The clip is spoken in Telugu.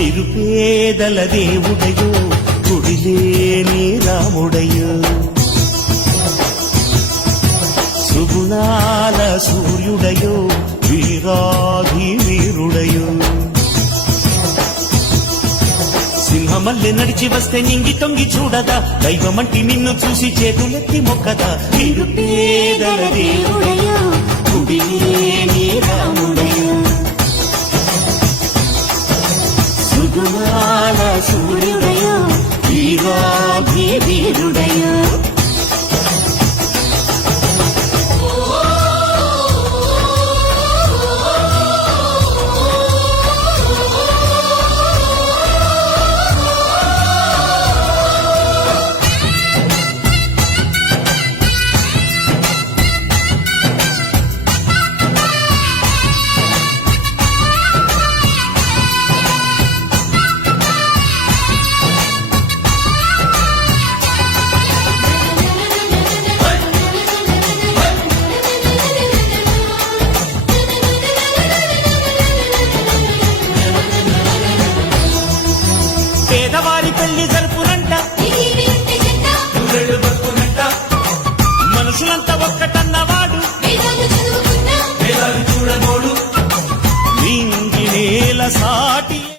నిరుపేదల దేవుడయో గుడిలేని రాముడయో సుగుణాల సూర్యుడయో వీరాధి వీరుడయో సింహమల్లె నడిచి వస్తే నింగి తొంగి చూడదా దైవమంటి నిన్ను చూసి చేతులెత్తి మొక్కదా నిరుపేదల దేవుడయో గుడిలేని రాముడయో సుగుణాల సూర్యుడయో వీరాధి వీరుడయో పేదవారి పెళ్లి జరుపునంట మనుషులంతా ఒక్కట